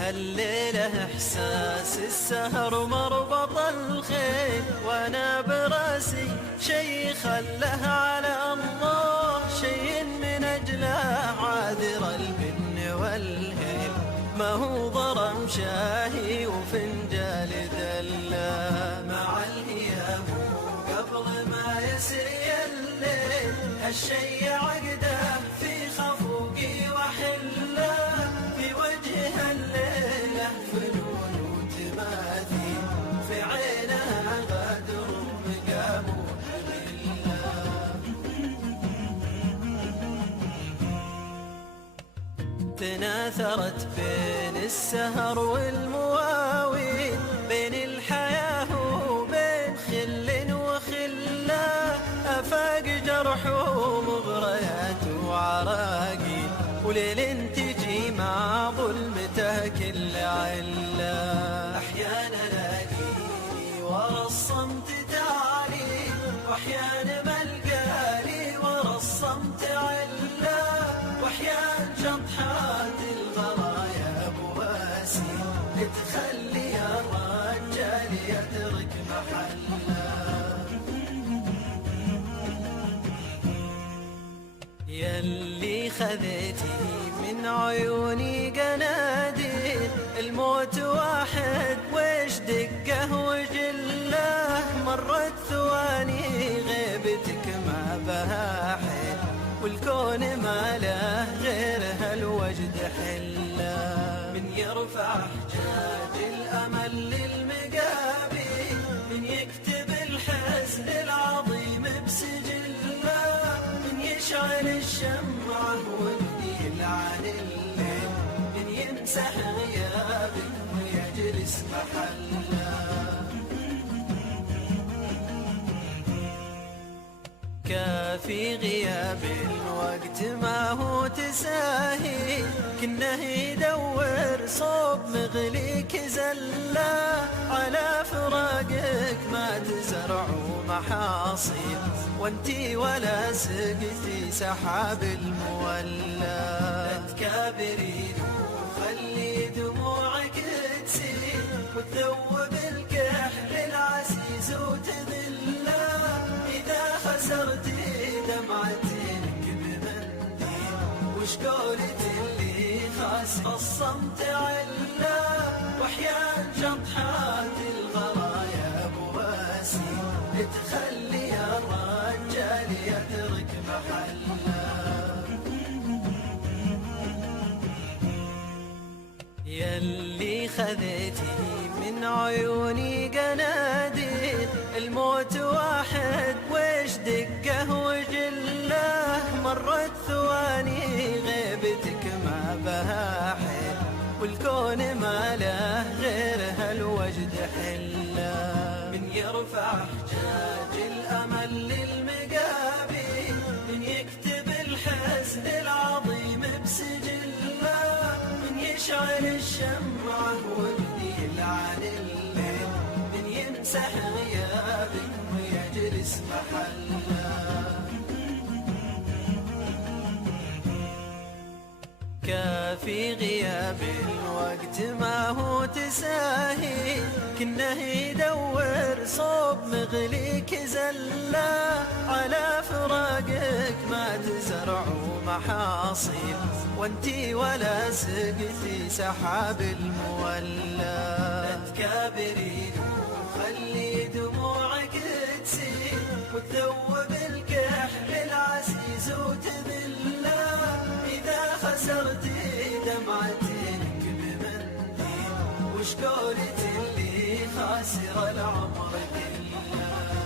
هالليلة إحساس السهر مربط الخيل، وأنا براسي شي خله على الله، شي من أجله عاذر البن والهيل. ما هو ضرم شاهي وفنجال دلا مع الهيام قبل ما يسري الليل. هالشي عقده في خفوقي وحله، في وجه الليلة فنون وتماثيل، في عينها غدر مقام تناثرت بين السهر والمواويل، بين الحياة وبين خل وخلة. أفاق جرح ومغريات وعراقيل، وليل تجي مع ظلمته كل علة. أحيانا الاقيني ورا الصمت تعالي، واحيانا ملقالي ورا الصمت علة. واحيان شطحات الغرايا بواسي، تخلي الرجال يترك محله. يلي خذيتي من عيوني قناديل، الموت واحد وش دقه وجله. مرت ثواني غيبتك ما بها حيل، والكون ما له غير هالوجد حله. من يرفع حجاج الأمل للمقابل، من يكتب الحزن العظيم بسجله. من يشعل الشمعة والليل عن الليل، من يمسح غيابك ويجلس محله. كافي غياب الوقت ما هو تساهي، كنه يدور صوب مغليك زله. على فراقك ما تزرع محاصيل، وانتي ولا سقتي سحاب المولى. لا تكابرين وخلي دموعك تسيل، وتذوب الكحل العزيز وتذله. إذا خسرتي دمعتك بمنديل، وش قولت اللي خاسر الصمت عله. واحيان شطحات الغرايا بواسي، تخلي الرجال يترك محله. يلي خذيتي من عيوني قناديل، الموت واحد وش دقه وجله. مرت ثواني غيبتك ما بها حيل، والكون ما له غير هالوجد حله. من يرفع حجاج الأمل للمقابل، من يكتب الحزن العظيم بسجله. من يشعل الشمعة والليل عن الليل، من يمسح غيابك ويجلس محله. كافي غياب الوقت ما هو تساهي، كنه يدور صوب مغليك زله. على فراقك ما تزرع محاصيل، وانتي ولا سقتي سحاب المولى. لا تكابرين وخلي دموعك تسيل، وتذوب الكحل العزيز وتذله. إذا خسرتي دمعتك بمنديل، وش قولت اللي خاسر العمر كله.